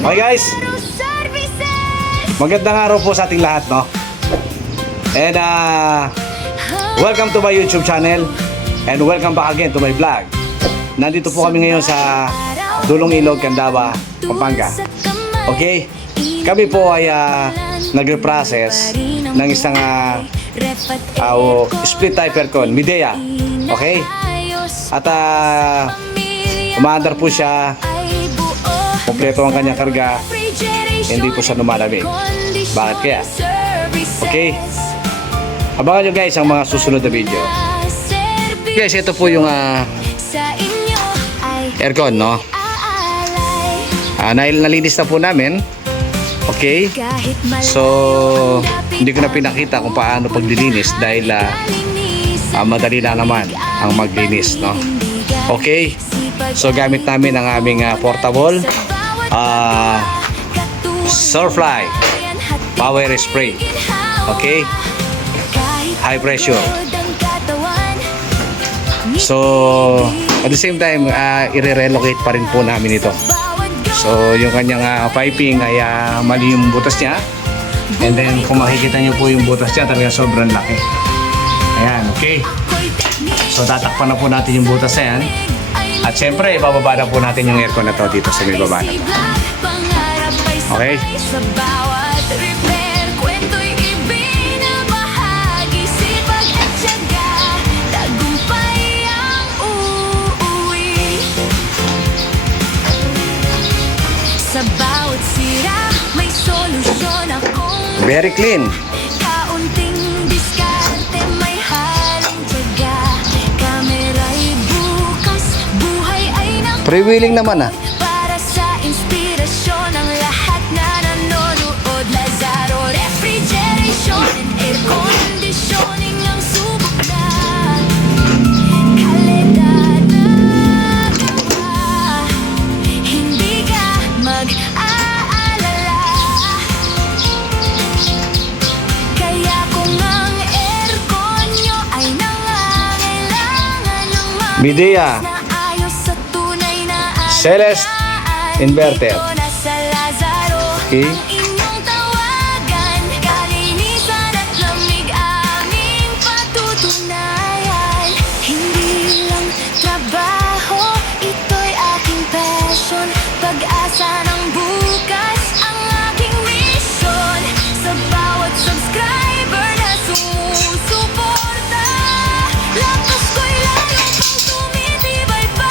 Okay guys, magandang araw po sa ating lahat, no? And welcome to my YouTube channel and welcome back again to my vlog. Nandito po kami ngayon sa Dulong Ilog, Candaba, Pampanga. Okay? Kami po ay nagre-process ng isang split type aircon, Midea. Okay? At umaandar po siya, kompleto ang kanyang karga, hindi po siya lumalamig. Bakit kaya? Okay? Abangan nyo guys ang mga susunod na video. Guys, ito po yung aircon, no? Nalinis na po namin. Okay? So, hindi ko na pinakita kung paano paglilinis dahil madali na naman ang maglinis, no? Okay? So, gamit namin ang aming portable Surfly power spray. Okay? High pressure. So, at the same time, i-relocate pa rin po namin ito. So, yung kanyang piping ay mali yung butas niya. And then, kung makikita niyo po yung butas niya, talaga sobrang laki. Ayan, okay. So, tatakpan na po natin yung butas na yan. At syempre, ibababa na po natin yung aircon na to dito sa may baba na to. Okay? Sa bawat sira, may solusyon akong Very clean. kaunting diskarte, may halong tiyaga. Kamera'y bukas, buhay ay Freewheeling naman para sa inspirasyon ng lahat na nanonood. Lazaro Refrigeration and Air Conditioning ang subok na kalidad na gawa. Hindi ka mag-aalala, kaya kung ang aircon nyo ay nangangailangan ng Midea na ayos sa tunay na Celeste Inverter. dito na sa Lazaro Okay. ang inyong tawagan. Kalinisan at lamig aming patutunayan. Hindi lang trabaho, ito'y aking passion. Pag-asa ng bukas ang aking mission. Sa bawat subscriber na sumusuporta, lakas ko'y lalo pang tumitibay pa.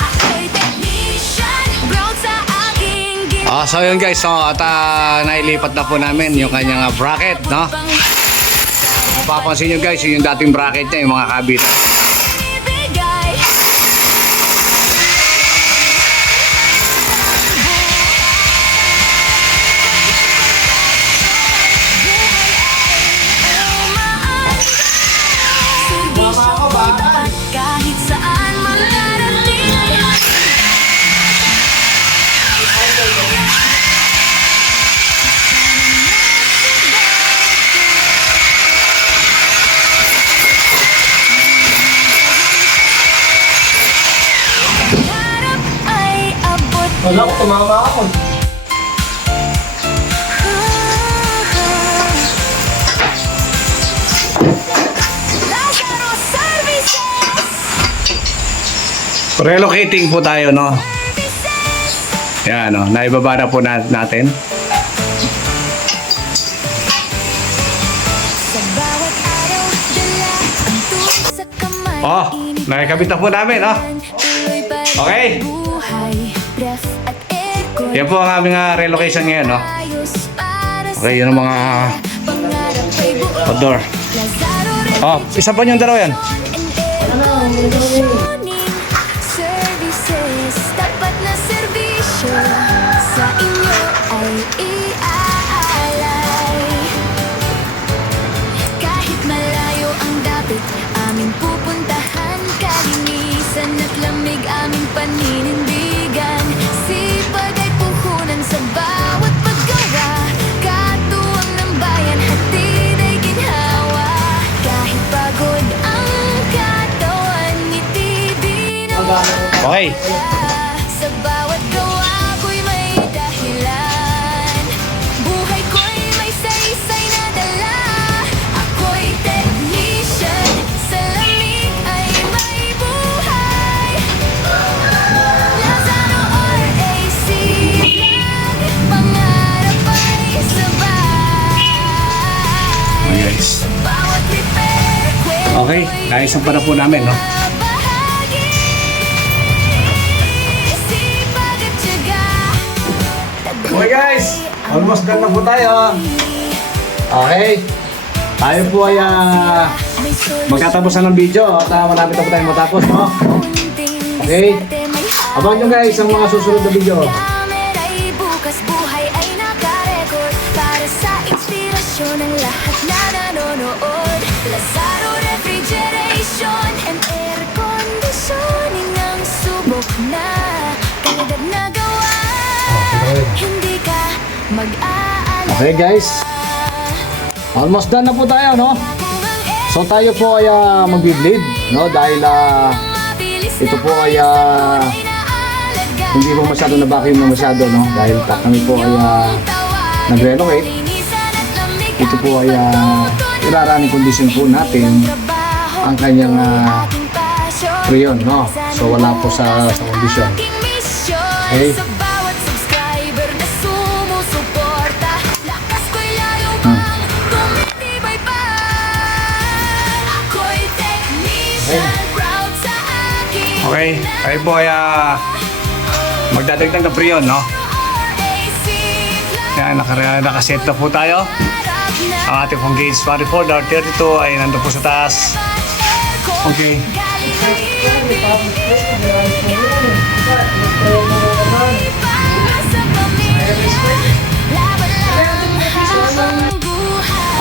Ako'y technician, proud sa aking ginawa. So yun guys, so, at nailipat na po namin yung kanyang bracket, no? Papansin nyo guys, yung dating bracket niya, yung mga kabit. Ibigay serbisyo dapat kahit saan magdarating. Harap ay abot. Wala ko, tumama ako. Lazaro Services. Relocating po tayo, no? Yan, no? Naibaba na po natin. Sa bawat araw, dala ang tuwing sa kamay. Oh, nakikabit na po namin, no? Tuloy pa rin Okay. buhay, ref at aircon. Yan po ang aming relocation ngayon, no? Ayos para sa Okay, yun ang mga pangarap ay buo. outdoor. Lazaro Oh, isa pa yung dalawa yan. and air conditioning services. Tapat na serbisyo sa inyo ay iaalay. Kahit malayo ang dapit, aming pupuntahan. Kalinisan at lamig aming paninindigan. Sipag ay puhunan sa bawat paggawa. Katuwang ng bayan, hatid ay ginhawa. Kahit pagod ang katawan, ngiti din ang Okay. sa bawat gawa ko'y may Okay, naisang pa na po namin, no? Okay guys, almost done na po tayo. Okay, tayo po ay magtatapos na ng video at malapit na po tayo matapos, no? Okay, abangan nyo guys ang mga susunod na video. Bukas buhay ay nakarecord para sa inspirasyon ng lahat na nanonood. Lazaro Refrigeration and Air Conditioning ang subok na kalidad na gawa. Hindi ka mag-aalala. Okay guys, almost done na po tayo, no? So tayo po ay mag-bleed, no? Dahil ito po ay hindi po masyado na-vacuum na masyado, no? Dahil kami po ay nag-relocate. Ito po ay irarunning condition po natin ang kanyang freon, no? So wala po sa condition. Okay? Okay, tayo po ay magdadagdag ng freon, no? Yan, nakaset na po tayo. Ang ating pong gauge 24/32 ay nandun po sa taas. Okay.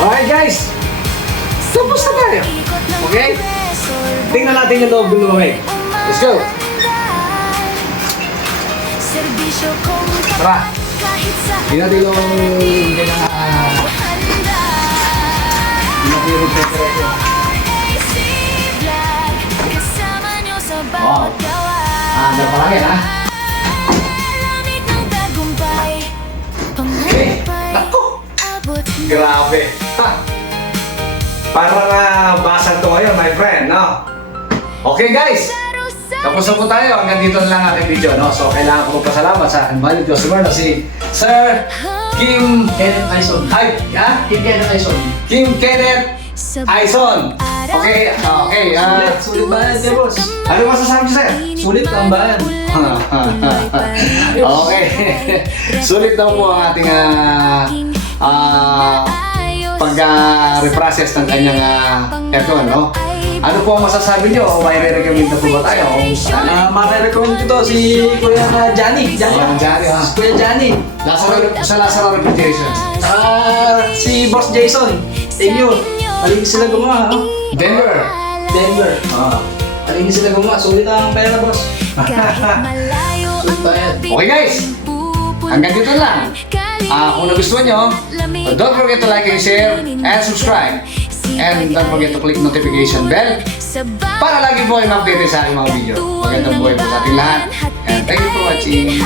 Alright guys, tapos na tayo. Okay? Tingnan natin yung loob ng lumamig. Let's go! Tara! Hindi natin yung wow! Anda pa lang yan, ha? Okay! Naku! Grabe! Ha! Parang basag to ngayon, my friend, no? Okay guys! Tapos na po tayo. Hanggang dito na lang ating video, no? So, kailangan ko magpasalamat sa unvalued customer na si Sir Kim Kenneth Aison. Hi! Ha? Kim Kenneth Aison. Kim Kenneth Aison. Okay, okay. Sulit ba yan, boss? Ano masasabi niyo, sir? Sulit ang bayan. Okay. Sulit daw po ang ating pag-reprocess ng kanyang aircon, no? Ano po ang masasabi niyo? O may re-recommend na po ba tayo? Mare-recommend ko to si Kuya Johnny. Johnny, ha? Si Kuya Johnny. Sa Lazaro Refrigeration. Si Boss Jason. Thank you. Malinis sila gumawa. Denver. Denver. Malinis sila gumawa. Sulit ang pera, boss. Sulit ba yan? Okay guys, hanggang dito lang. Kung nagustuhan nyo, don't forget to like and share and subscribe. And don't forget to click notification bell para lagi po kayo ma-update sa aking mga video. Magandang buhay po sa ating lahat. And thank you for watching.